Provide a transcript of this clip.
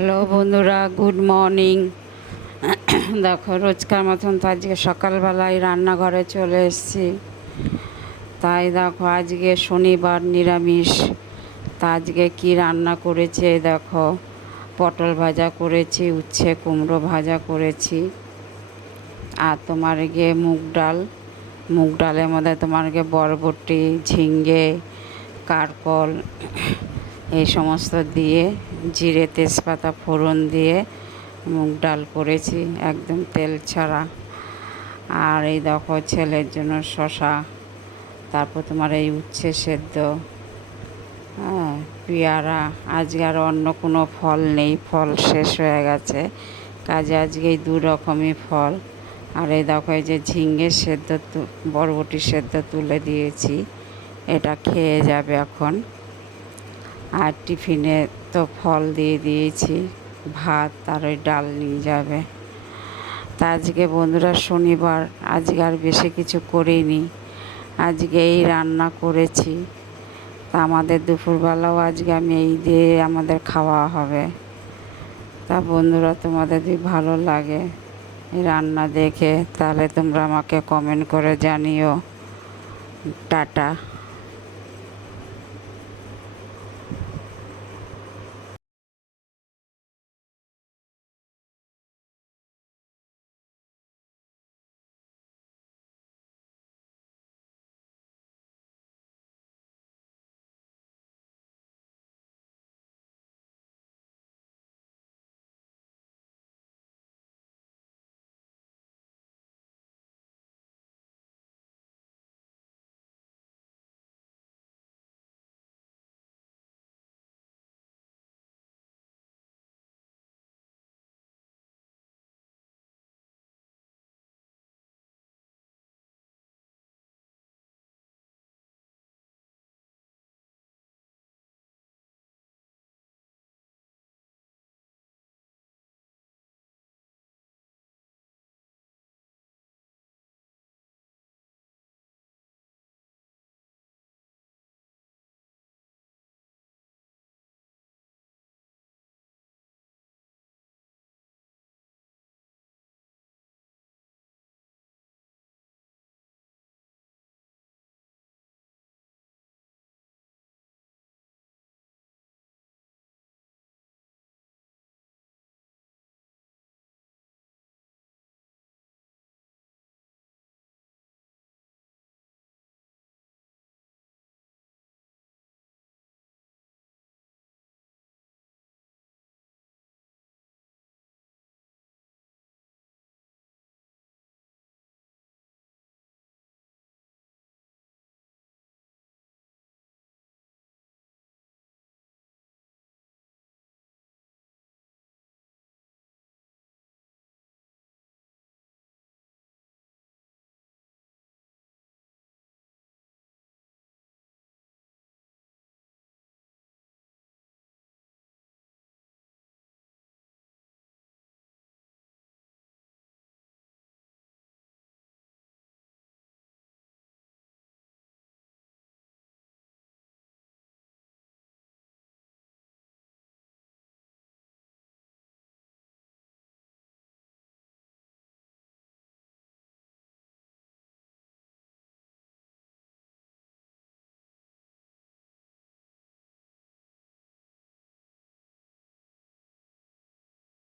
Hello বন্ধুরা, good morning. দেখো, রোজকার মতন তো আজকে সকালবেলায় রান্নাঘরে চলে এসেছি। তাই দেখো, আজকে শনিবার, নিরামিষ। তা আজকে কি রান্না করেছি দেখো, পটল ভাজা করেছি, উচ্ছে কুমড়ো ভাজা করেছি, আর তোমার গিয়ে মুগ ডালের মধ্যে তোমার গিয়ে বরবটি, ঝিঙ্গে, কারকল এই সমস্ত দিয়ে জিরে তেজপাতা ফোড়ন দিয়ে মুগ ডাল করেছি, একদম তেল ছাড়া। আর এই দেখো, ছেলের জন্য শসা, তারপর তোমার এই উচ্ছে সেদ্ধ, হ্যাঁ, পেয়ারা। আজকে আর অন্য কোনো ফল নেই, ফল শেষ হয়ে গেছে, কাজে আজকে এই দু রকমই ফল। আর এই দেখো, এই যে ঝিঙ্গে সেদ্ধ, বরবটি সেদ্ধ তুলে দিয়েছি, এটা খেয়ে যাবে এখন। আর টিফিনে তো ফল দিয়ে দিয়েছি, ভাত আর ওই ডাল নিয়ে যাবে। তা আজকে বন্ধুরা শনিবার, আজকে আর বেশি কিছু করিনি, আজকে এই রান্না করেছি। তা আমাদের দুপুরবেলাও আজকে আমি এই দিয়ে আমাদের খাওয়া হবে। তা বন্ধুরা, তোমাদের যদি ভালো লাগে এই রান্না দেখে, তাহলে তোমরা আমাকে কমেন্ট করে জানিও। টাটা।